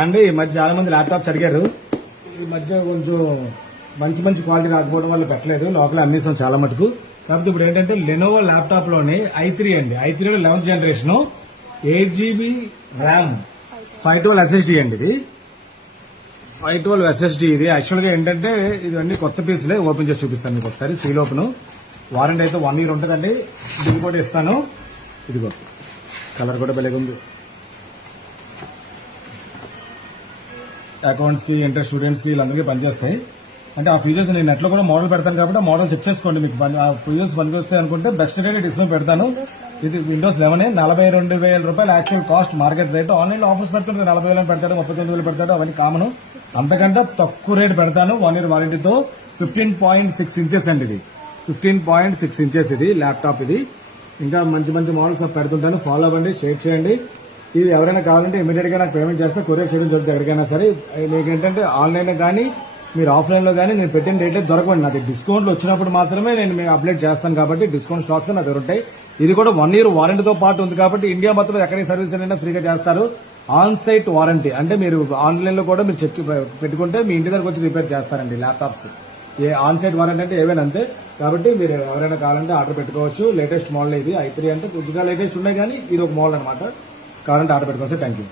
And ఈ మధ్య చాలా మంది ల్యాప్టాప్స్ అడిగారు. ఈ మధ్య కొంచెం మంచి మంచి క్వాలిటీ రాకపోవడం వల్ల పెట్టలేదు, లోపల అమ్మేసాం చాలా మటుకు. కాబట్టి ఇప్పుడు ఏంటంటే లెనోవో ల్యాప్టాప్ లోనే i3 అండి, i3లో 11th generation 8GB RAM 512 SSD అండి. ఇది 512 SSD. ఇది యాక్చువల్ గా ఏంటంటే ఇవన్నీ కొత్త పీసులే. ఓపెన్ చేసి చూపిస్తాను మీకు ఒకసారి. Seal open. వారంటీ అయితే 1 year ఉంటుందండి. బిల్ కూడా ఇస్తాను. ఇదిగో కలర్ కూడా బెలగుంది. అకౌంట్స్ కి, ఇంటర్ స్టూడెంట్స్ కి వీళ్ళందరికీ పనిచేస్తాయి. అంటే ఆ ఫీచర్స్ నేను నెట్ లో కూడా మోడల్ పెడతాను కాబట్టి ఆ మోడల్ చెక్ చేసుకోండి. మీకు ఆ ఫీచర్స్ పనికి వస్తాయి అనుకుంటే బెస్ట్ రేట్ డిస్ప్లే పెడతాను. ఇది విండోస్ 11 42,000 రూపాయలు actual cost, market rate. Online లో ఆఫర్స్ పెడుతుంటే 40,000 పెడతాడు, 39,000 పెడతాడు, అవన్నీ కామన్. అంతకంటే తక్కువ రేట్ పెడతాను 1 year వారంటీతో. 15.6 ఇంచెస్ అండి ఇది. 15.6 ఇంచెస్ ఇది ల్యాప్టాప్. ఇది ఇంకా మంచి మంచి మోడల్స్ పెడుతుంటాను. ఫాలో అవ్వండి, షేర్ చేయండి. ఇది ఎవరైనా కావాలంటే ఇమీడియట్ గా నాకు పేమెంట్ చేస్తే కొరియర్ చేయడం జరుగుతుంది ఎక్కడికైనా సరే. మీకు ఏంటంటే ఆన్లైన్ కానీ మీరు ఆఫ్లైన్ లో కానీ నేను పెట్టిన రేట్ దొరకండి. నాకు డిస్కౌంట్లు వచ్చినప్పుడు మాత్రమే నేను మీకు అప్డేట్ చేస్తాను కాబట్టి డిస్కౌంట్ స్టాక్స్ నా దగ్గర ఉంటాయి. ఇది కూడా 1 year వారంటీతో పాటు ఉంది కాబట్టి ఇండియా మొత్తం ఎక్కడి సర్వీస్ అయినా ఫ్రీగా చేస్తారు. ఆన్ సైట్ వారంటీ అంటే మీరు ఆన్లైన్ లో కూడా మీరు చెక్ పెట్టుకుంటే మీ ఇంటి దగ్గరకు వచ్చి రిపేర్ చేస్తారండి laptops. A on site warranty అంటే ఏవైనా అంతే. కాబట్టి మీరు ఎవరైనా కావాలంటే ఆర్డర్ పెట్టుకోవచ్చు. లేటెస్ట్ మోడల్ ఇది i3 అంటే కొద్దిగా లేటెస్ట్ ఉన్నాయి కానీ ఇది ఒక మోడల్ అనమాట. కావాలంటే ఆర్డర్ పెట్టుకోవచ్చు. Thank you.